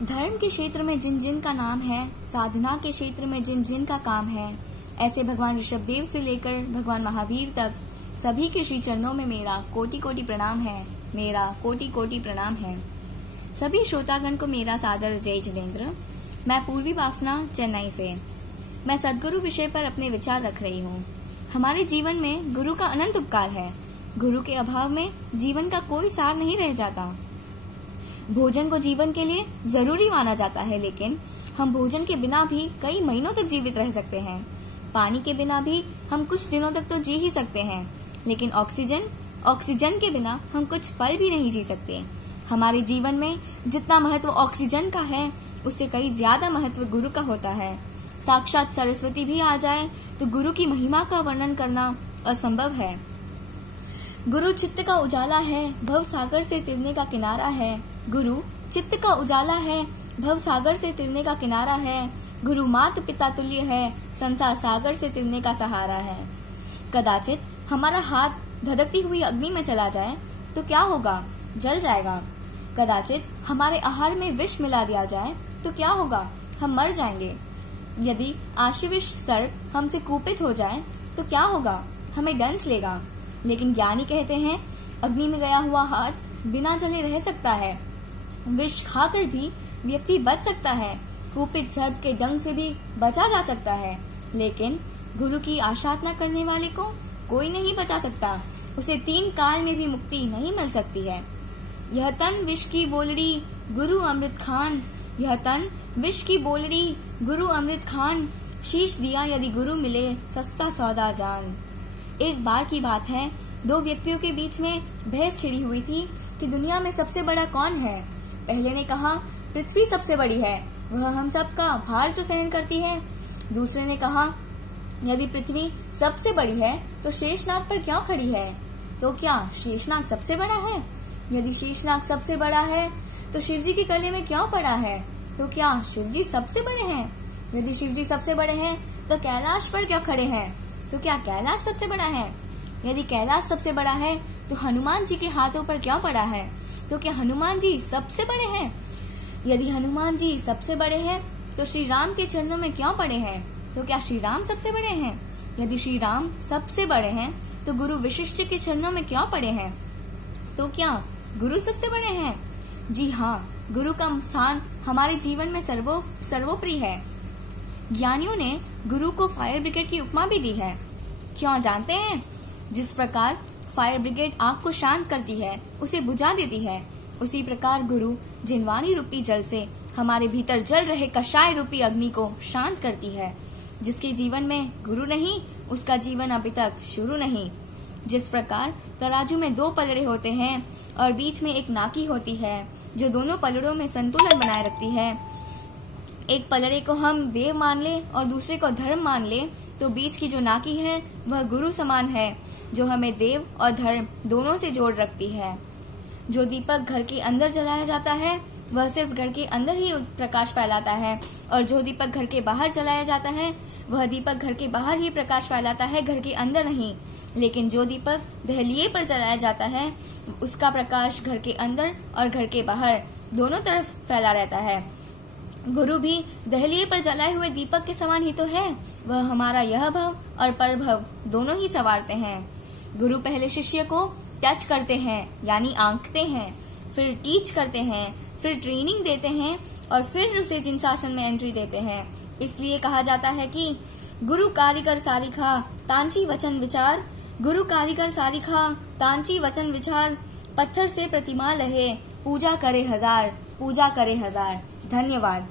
धर्म के क्षेत्र में जिन जिन का नाम है, साधना के क्षेत्र में जिन जिन का काम है, ऐसे भगवान ऋषभदेव से लेकर भगवान महावीर तक सभी के श्री चरणों में मेरा कोटि कोटि प्रणाम है। मेरा कोटि कोटि प्रणाम है। सभी श्रोतागण को मेरा सादर जय जिनेन्द्र। मैं पूर्वी बाफना चेन्नई से। मैं सद्गुरु विषय पर अपने विचार रख रही हूँ। हमारे जीवन में गुरु का अनंत उपकार है। गुरु के अभाव में जीवन का कोई सार नहीं रह जाता। भोजन को जीवन के लिए जरूरी माना जाता है, लेकिन हम भोजन के बिना भी कई महीनों तक जीवित रह सकते हैं। पानी के बिना भी हम कुछ दिनों तक तो जी ही सकते हैं, लेकिन ऑक्सीजन के बिना हम कुछ पल भी नहीं जी सकते। हमारे जीवन में जितना महत्व ऑक्सीजन का है, उससे कई ज्यादा महत्व गुरु का होता है। साक्षात सरस्वती भी आ जाए तो गुरु की महिमा का वर्णन करना असंभव है। गुरु चित्त का उजाला है, भव सागर से तिरने का किनारा है। गुरु चित्त का उजाला है, भव सागर से तिरने का किनारा है। गुरु मात पिता तुल्य है, संसार सागर से तिरने का सहारा है। कदाचित हमारा हाथ धधकती हुई अग्नि में चला जाए तो क्या होगा? जल जाएगा। कदाचित हमारे आहार में विष मिला दिया जाए तो क्या होगा? हम मर जाएंगे। यदि आशीविष सर्प हमसे कुपित हो जाए तो क्या होगा? हमें डंस लेगा। लेकिन ज्ञानी कहते हैं, अग्नि में गया हुआ हाथ बिना जले रह सकता है। विष खाकर भी व्यक्ति बच सकता है। कुपित सर्प के डंक से भी बचा जा सकता है, लेकिन गुरु की आराधना करने वाले को कोई नहीं बचा सकता। उसे 3 काल में भी मुक्ति नहीं मिल सकती है। यह तन विष की बोलड़ी गुरु अमृत खान, यह तन विष की बोलड़ी गुरु अमृत खान। शीश दिया यदि गुरु मिले, सस्ता सौदा जान। एक बार की बात है, 2 व्यक्तियों के बीच में बहस छिड़ी हुई थी कि दुनिया में सबसे बड़ा कौन है। पहले ने कहा पृथ्वी सबसे बड़ी है, वह हम सब का भार जो सहन करती है। दूसरे ने कहा यदि पृथ्वी सबसे बड़ी है तो शेषनाग पर क्यों खड़ी है? तो क्या शेषनाग सबसे बड़ा है? यदि शेषनाग सबसे बड़ा है तो शिवजी के गले में क्यों पड़ा है? तो क्या शिवजी सबसे बड़े हैं? यदि शिवजी सबसे बड़े हैं तो कैलाश पर क्यों खड़े हैं? तो क्या कैलाश सबसे बड़ा है? यदि कैलाश सबसे बड़ा है तो हनुमान जी के हाथों पर क्यों पड़ा है? तो क्या हनुमान जी सबसे बड़े हैं? यदि हनुमान जी सबसे बड़े हैं तो श्री राम के चरणों में क्यों पड़े हैं? तो क्या श्री राम सबसे बड़े हैं? यदि श्री राम सबसे बड़े हैं तो गुरु वशिष्ठ के चरणों में क्यों पड़े हैं? तो क्या गुरु सबसे बड़े हैं? जी हाँ, गुरु का स्थान हमारे जीवन में सर्वोपरि है। ज्ञानियों ने गुरु को फायर ब्रिगेड की उपमा भी दी है। क्यों जानते हैं? जिस प्रकार फायर ब्रिगेड आग को शांत करती है, उसे बुझा देती है, उसी प्रकार गुरु जिनवाणी रूपी जल से हमारे भीतर जल रहे कषाय रूपी अग्नि को शांत करती है। जिसके जीवन में गुरु नहीं, उसका जीवन अभी तक शुरू नहीं। जिस प्रकार तराजू में 2 पलड़े होते हैं और बीच में एक नाकी होती है जो दोनों पलड़ों में संतुलन बनाए रखती है। एक पलड़े को हम देव मान ले और दूसरे को धर्म मान ले तो बीच की जो नाकी है वह गुरु समान है, जो हमें देव और धर्म दोनों से जोड़ रखती है। जो दीपक घर के अंदर जलाया जाता है वह सिर्फ घर के अंदर ही प्रकाश फैलाता है, और जो दीपक घर के बाहर जलाया जाता है वह दीपक घर के बाहर ही प्रकाश फैलाता है, घर के अंदर नहीं। लेकिन जो दीपक दहलीए पर जलाया जाता है उसका प्रकाश घर के अंदर और घर के बाहर दोनों तरफ फैला रहता है। गुरु भी दहलीए पर जलाए हुए दीपक के समान ही तो है। वह हमारा यह भव और परभव दोनों ही संवारते हैं। गुरु पहले शिष्य को टच करते हैं, यानी आंकते हैं, फिर टीच करते हैं, फिर ट्रेनिंग देते हैं और फिर उसे जिनशासन में एंट्री देते हैं। इसलिए कहा जाता है कि गुरु कारीगर सारिखा तांची वचन विचार, गुरु कारीगर सारिखा तांची वचन विचार। पत्थर से प्रतिमा लहे, पूजा करे हजार, पूजा करे हजार। धन्यवाद।